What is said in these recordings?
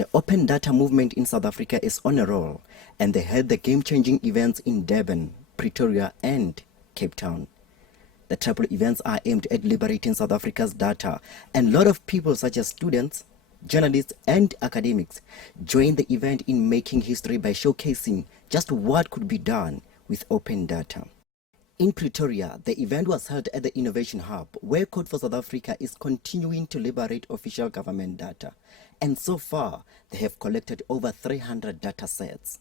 The open data movement in South Africa is on a roll, and they held the game-changing events in Durban, Pretoria and Cape Town. The triple events are aimed at liberating South Africa's data, and a lot of people such as students, journalists and academics joined the event in making history by showcasing just what could be done with open data. In Pretoria, the event was held at the Innovation Hub, where Code for South Africa is continuing to liberate official government data. And so far, they have collected over 300 data sets.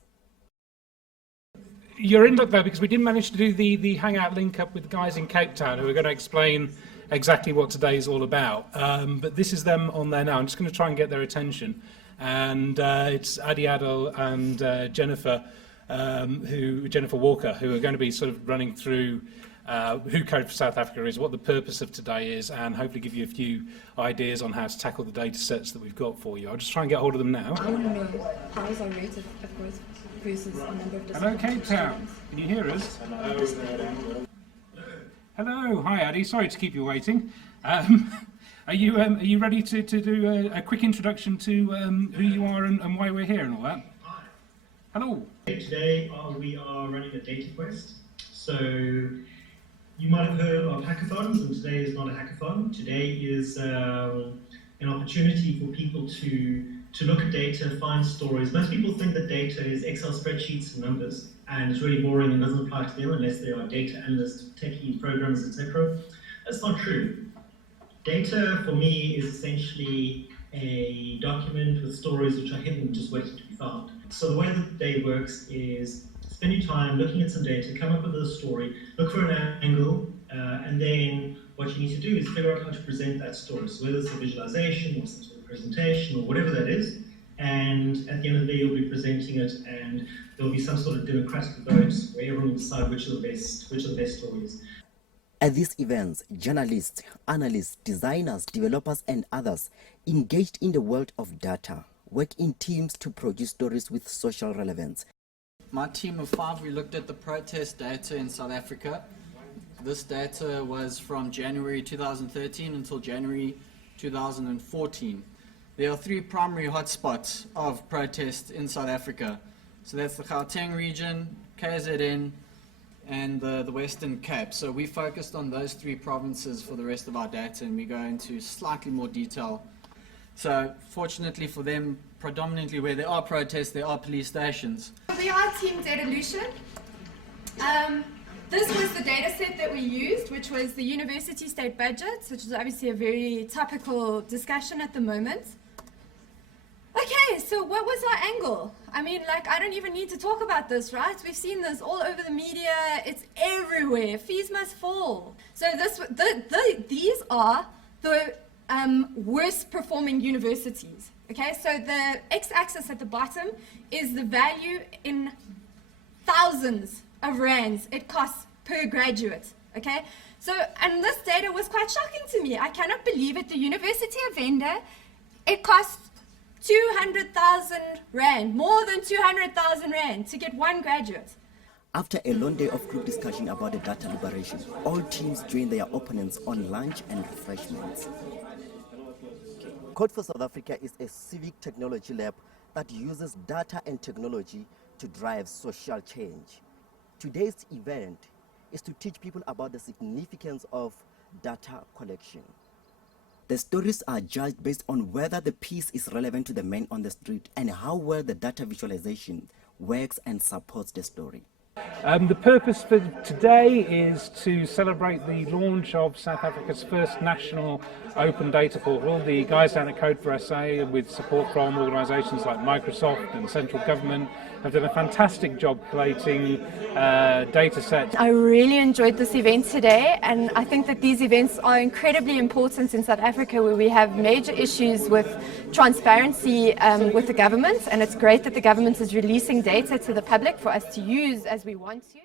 You're in luck though, because we didn't manage to do the Hangout link up with the guys in Cape Town who are going to explain exactly what today is all about. But this is them on there now. I'm just going to try and get their attention. And it's Adi Adel and Jennifer Walker, who are going to be sort of running through who Code for South Africa is, what the purpose of today is, and hopefully give you a few ideas on how to tackle the data sets that we've got for you. I'll just try and get hold of them now. I want to know how is our rate of growth versus a number of Hello, Cape Town. Can you hear us? Hello, hi Adi. Sorry to keep you waiting. Are you ready to do a quick introduction to who you are and why we're here and all that? Hello. Today we are running a Dataquest. So you might have heard of hackathons, and today is not a hackathon. Today is an opportunity for people to look at data, find stories. Most people think that data is Excel spreadsheets and numbers, and it's really boring and doesn't apply to them unless they are data analysts, techie programmers, etc. That's not true. Data for me is essentially a document with stories which are hidden, just waiting to be found. So the way that the day works is spend your time looking at some data, come up with a story, look for an angle, and then what you need to do is figure out how to present that story. So whether it's a visualization or some sort of presentation or whatever that is, and at the end of the day you'll be presenting it, and there'll be some sort of democratic vote where everyone will decide which are the best stories. At these events, journalists, analysts, designers, developers and others engaged in the world of data work in teams to produce stories with social relevance. My team of 5, we looked at the protest data in South Africa. This data was from January 2013 until January 2014. There are 3 primary hotspots of protest in South Africa. So that's the Gauteng region, KZN, and the Western Cape. So we focused on those 3 provinces for the rest of our data, and we go into slightly more detail. So fortunately for them, predominantly where there are protests, there are police stations. We are Team Datalution. This was the data set that we used, which was the university state budgets, which is obviously a very topical discussion at the moment. Okay, so what was our angle? I mean, I don't even need to talk about this, right? We've seen this all over the media. It's everywhere. Fees must fall. So these are the worst performing universities. Okay, so the x-axis at the bottom is the value in thousands of rands it costs per graduate. Okay, so, and this data was quite shocking to me. I cannot believe it. The University of Venda, it costs 200,000 rand, more than 200,000 rand to get 1 graduate. After a long day of group discussion about the data liberation, all teams joined their opponents on lunch and refreshments. Code for South Africa is a civic technology lab that uses data and technology to drive social change. Today's event is to teach people about the significance of data collection. The stories are judged based on whether the piece is relevant to the man on the street and how well the data visualization works and supports the story. The purpose for today is to celebrate the launch of South Africa's first national open data portal. The guys down at Code for SA, with support from organisations like Microsoft and central government, have done a fantastic job collating data sets. I really enjoyed this event today, and I think that these events are incredibly important in South Africa, where we have major issues with transparency with the government, and it's great that the government is releasing data to the public for us to use as we want to.